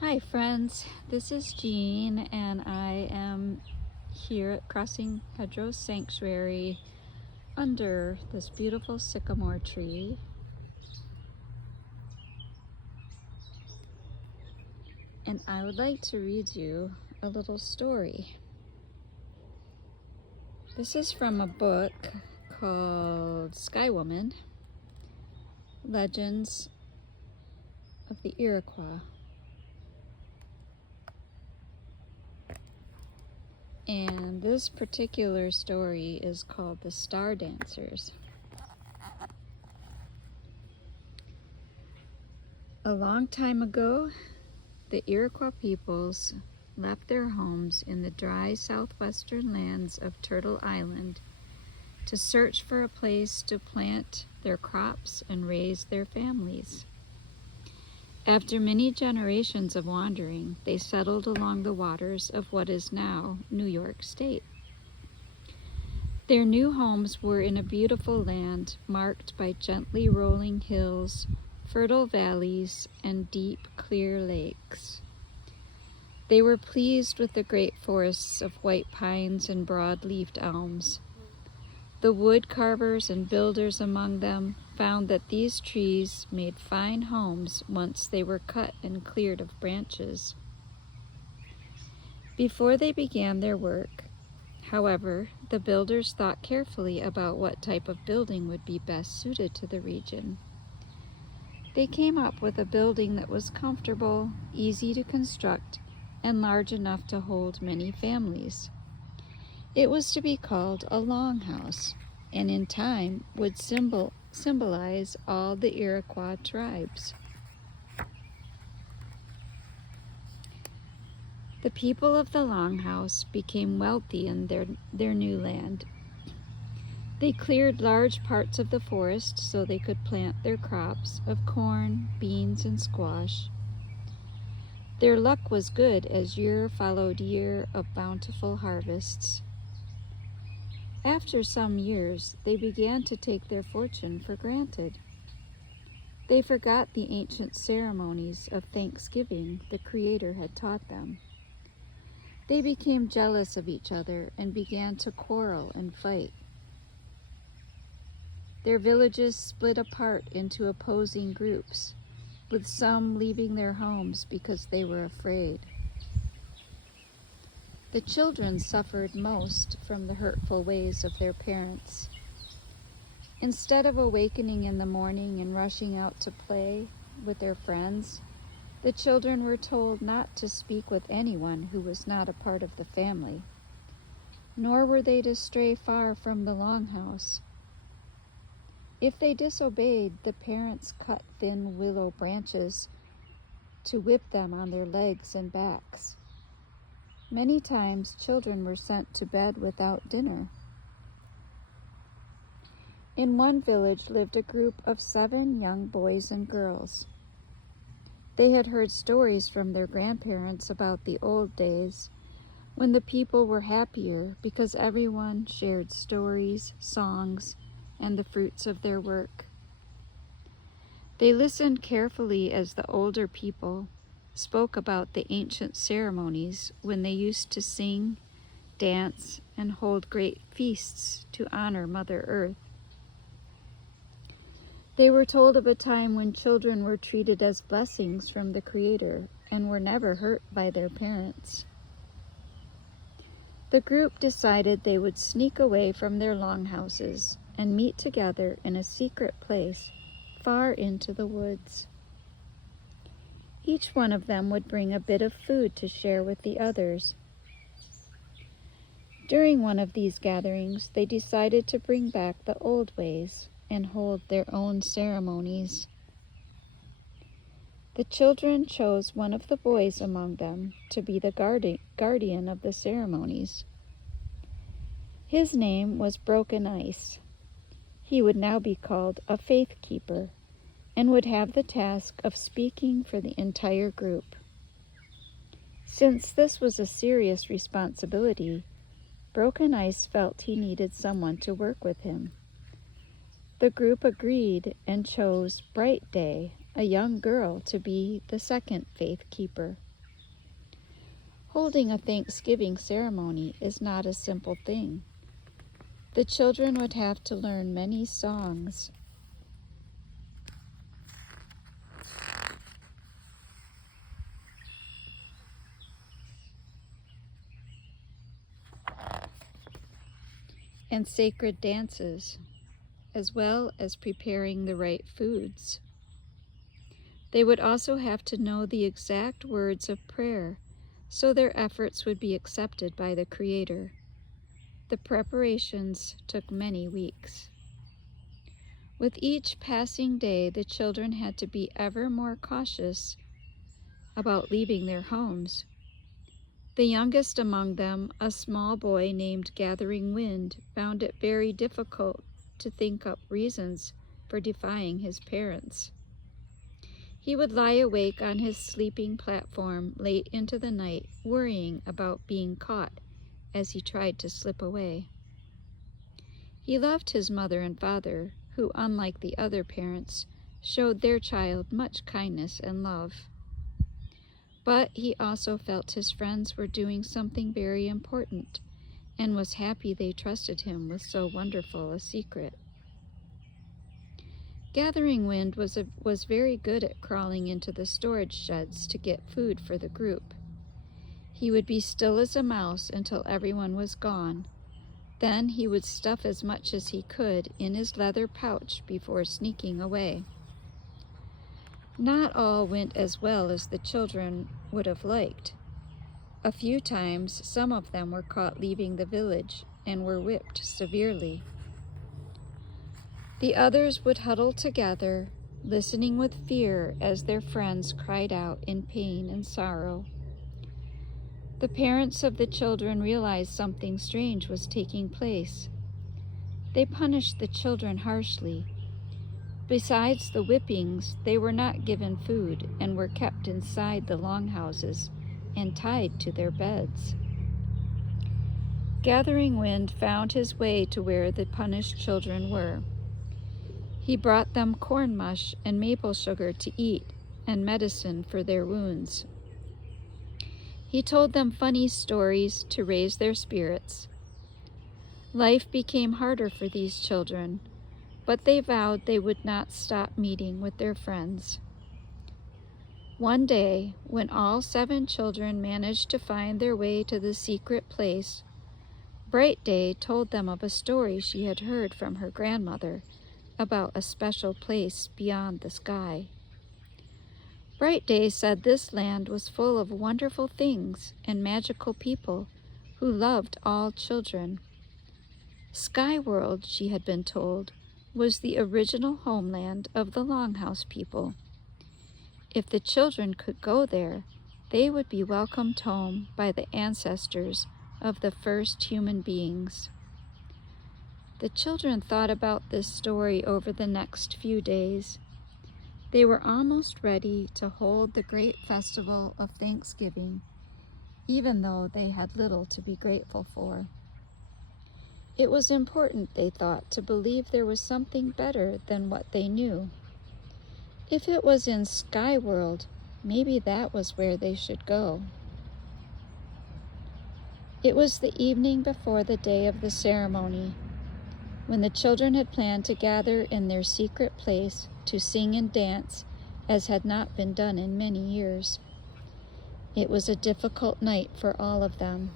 Hi friends, this is Jean and I am here at Crossing Hedgerows Sanctuary under this beautiful sycamore tree. And I would like to read you a little story. This is from a book called Sky Woman, Legends of the Iroquois. And this particular story is called The Star Dancers. A long time ago, the Iroquois peoples left their homes in the dry southwestern lands of Turtle Island to search for a place to plant their crops and raise their families. After many generations of wandering, they settled along the waters of what is now New York State. Their new homes were in a beautiful land marked by gently rolling hills, fertile valleys, and deep, clear lakes. They were pleased with the great forests of white pines and broad-leafed elms. The wood carvers and builders among them found that these trees made fine homes once they were cut and cleared of branches. Before they began their work, however, the builders thought carefully about what type of building would be best suited to the region. They came up with a building that was comfortable, easy to construct, and large enough to hold many families. It was to be called a longhouse, and in time would symbolize all the Iroquois tribes. The people of the longhouse became wealthy in their new land. They cleared large parts of the forest so they could plant their crops of corn, beans, and squash. Their luck was good as year followed year of bountiful harvests. After some years, they began to take their fortune for granted. They forgot the ancient ceremonies of Thanksgiving the Creator had taught them. They became jealous of each other and began to quarrel and fight. Their villages split apart into opposing groups, with some leaving their homes because they were afraid. The children suffered most from the hurtful ways of their parents. Instead of awakening in the morning and rushing out to play with their friends, the children were told not to speak with anyone who was not a part of the family, nor were they to stray far from the longhouse. If they disobeyed, the parents cut thin willow branches to whip them on their legs and backs. Many times, children were sent to bed without dinner. In one village lived a group of 7 young boys and girls. They had heard stories from their grandparents about the old days when the people were happier because everyone shared stories, songs, and the fruits of their work. They listened carefully as the older people spoke about the ancient ceremonies when they used to sing, dance, and hold great feasts to honor Mother Earth. They were told of a time when children were treated as blessings from the Creator and were never hurt by their parents. The group decided they would sneak away from their longhouses and meet together in a secret place far into the woods. Each one of them would bring a bit of food to share with the others. During one of these gatherings, they decided to bring back the old ways and hold their own ceremonies. The children chose one of the boys among them to be the guardian of the ceremonies. His name was Broken Ice. He would now be called a faith keeper and would have the task of speaking for the entire group. Since this was a serious responsibility, Broken Ice felt he needed someone to work with him. The group agreed and chose Bright Day, a young girl, to be the second faith keeper. Holding a Thanksgiving ceremony is not a simple thing. The children would have to learn many songs. And sacred dances, as well as preparing the right foods. They would also have to know the exact words of prayer, so their efforts would be accepted by the Creator. The preparations took many weeks. With each passing day, the children had to be ever more cautious about leaving their homes. The youngest among them, a small boy named Gathering Wind, found it very difficult to think up reasons for defying his parents. He would lie awake on his sleeping platform late into the night, worrying about being caught as he tried to slip away. He loved his mother and father, who, unlike the other parents, showed their child much kindness and love. But he also felt his friends were doing something very important, and was happy they trusted him with so wonderful a secret. Gathering Wind was very good at crawling into the storage sheds to get food for the group. He would be still as a mouse until everyone was gone. Then he would stuff as much as he could in his leather pouch before sneaking away. Not all went as well as the children would have liked. A few times, some of them were caught leaving the village and were whipped severely. The others would huddle together, listening with fear as their friends cried out in pain and sorrow. The parents of the children realized something strange was taking place. They punished the children harshly. Besides the whippings, they were not given food and were kept inside the longhouses and tied to their beds. Gathering Wind found his way to where the punished children were. He brought them corn mush and maple sugar to eat and medicine for their wounds. He told them funny stories to raise their spirits. Life became harder for these children, but they vowed they would not stop meeting with their friends. One day, when all 7 children managed to find their way to the secret place, Bright Day told them of a story she had heard from her grandmother about a special place beyond the sky. Bright Day said this land was full of wonderful things and magical people who loved all children. Sky World, she had been told, was the original homeland of the Longhouse people. If the children could go there, they would be welcomed home by the ancestors of the first human beings. The children thought about this story over the next few days. They were almost ready to hold the great festival of Thanksgiving, even though they had little to be grateful for. It was important, they thought, to believe there was something better than what they knew. If it was in Sky World, maybe that was where they should go. It was the evening before the day of the ceremony, when the children had planned to gather in their secret place to sing and dance as had not been done in many years. It was a difficult night for all of them,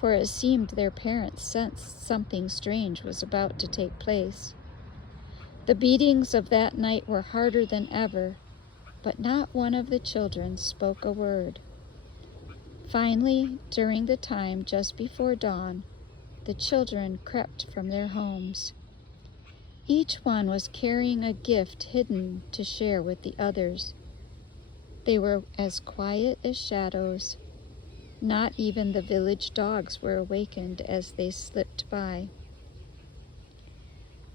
for it seemed their parents sensed something strange was about to take place. The beatings of that night were harder than ever, but not one of the children spoke a word. Finally, during the time just before dawn, the children crept from their homes. Each one was carrying a gift hidden to share with the others. They were as quiet as shadows. Not even the village dogs were awakened as they slipped by.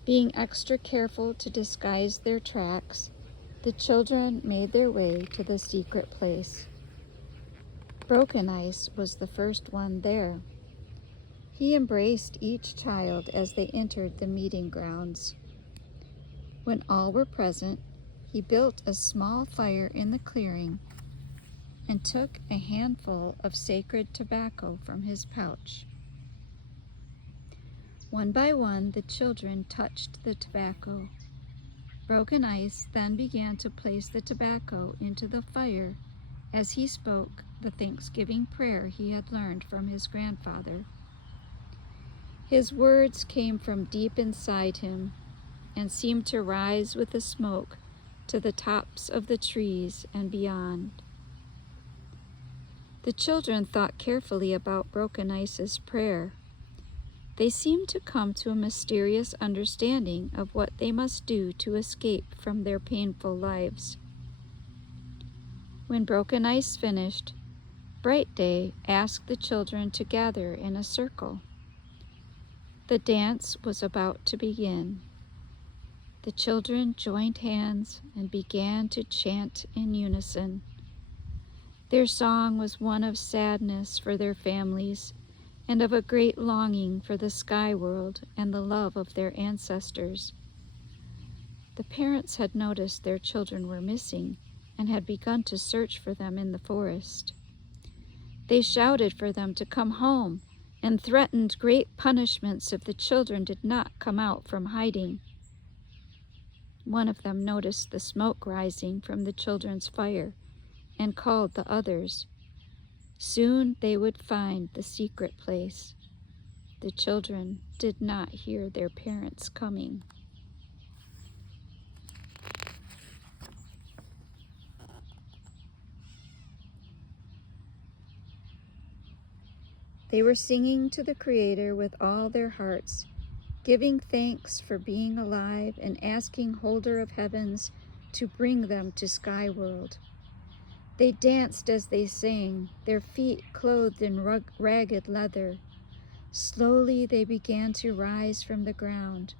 Being extra careful to disguise their tracks, the children made their way to the secret place. Broken Ice was the first one there. He embraced each child as they entered the meeting grounds. When all were present, he built a small fire in the clearing and took a handful of sacred tobacco from his pouch. One by one, the children touched the tobacco. Broken Ice then began to place the tobacco into the fire as he spoke the Thanksgiving prayer he had learned from his grandfather. His words came from deep inside him and seemed to rise with the smoke to the tops of the trees and beyond. The children thought carefully about Broken Ice's prayer. They seemed to come to a mysterious understanding of what they must do to escape from their painful lives. When Broken Ice finished, Bright Day asked the children to gather in a circle. The dance was about to begin. The children joined hands and began to chant in unison. Their song was one of sadness for their families and of a great longing for the sky world and the love of their ancestors. The parents had noticed their children were missing and had begun to search for them in the forest. They shouted for them to come home and threatened great punishments if the children did not come out from hiding. One of them noticed the smoke rising from the children's fire and called the others. Soon they would find the secret place. The children did not hear their parents coming. They were singing to the Creator with all their hearts, giving thanks for being alive and asking Holder of Heavens to bring them to Sky World. They danced as they sang, their feet clothed in ragged leather. Slowly they began to rise from the ground,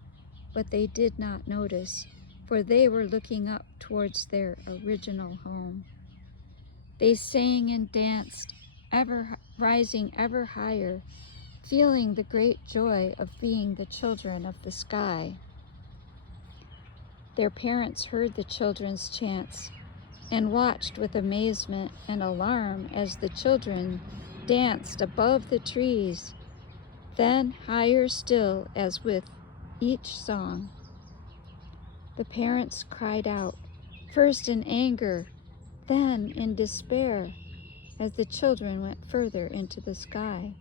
but they did not notice, for they were looking up towards their original home. They sang and danced, rising ever higher, feeling the great joy of being the children of the sky. Their parents heard the children's chants and watched with amazement and alarm as the children danced above the trees, then higher still as with each song. The parents cried out, first in anger, then in despair, as the children went further into the sky.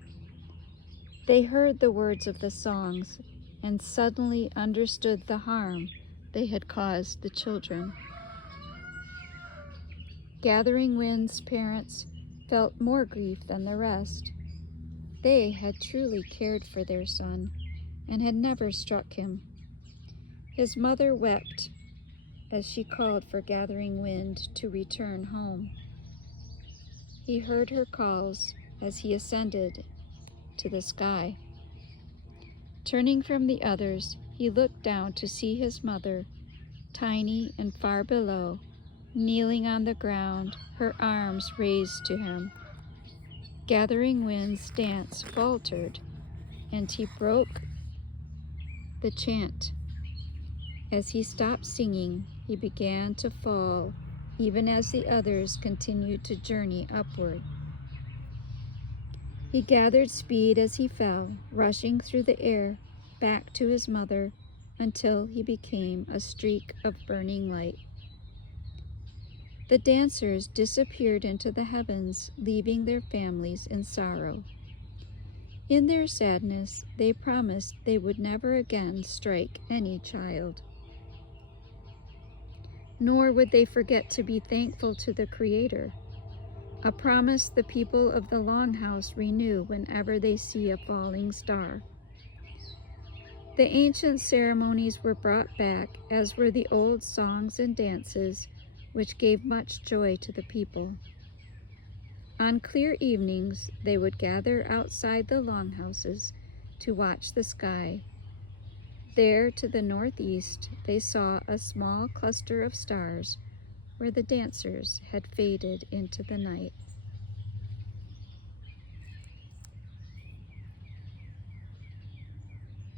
They heard the words of the songs and suddenly understood the harm they had caused the children. Gathering Wind's parents felt more grief than the rest. They had truly cared for their son and had never struck him. His mother wept as she called for Gathering Wind to return home. He heard her calls as he ascended to the sky. Turning from the others, he looked down to see his mother, tiny and far below, kneeling on the ground, her arms raised to him. Gathering Wind's dance faltered, and he broke the chant. As he stopped singing, he began to fall, even as the others continued to journey upward. He gathered speed as he fell, rushing through the air back to his mother until he became a streak of burning light. The dancers disappeared into the heavens, leaving their families in sorrow. In their sadness, they promised they would never again strike any child. Nor would they forget to be thankful to the Creator, a promise the people of the Longhouse renew whenever they see a falling star. The ancient ceremonies were brought back, as were the old songs and dances, which gave much joy to the people. On clear evenings, they would gather outside the longhouses to watch the sky. There, to the northeast, they saw a small cluster of stars where the dancers had faded into the night.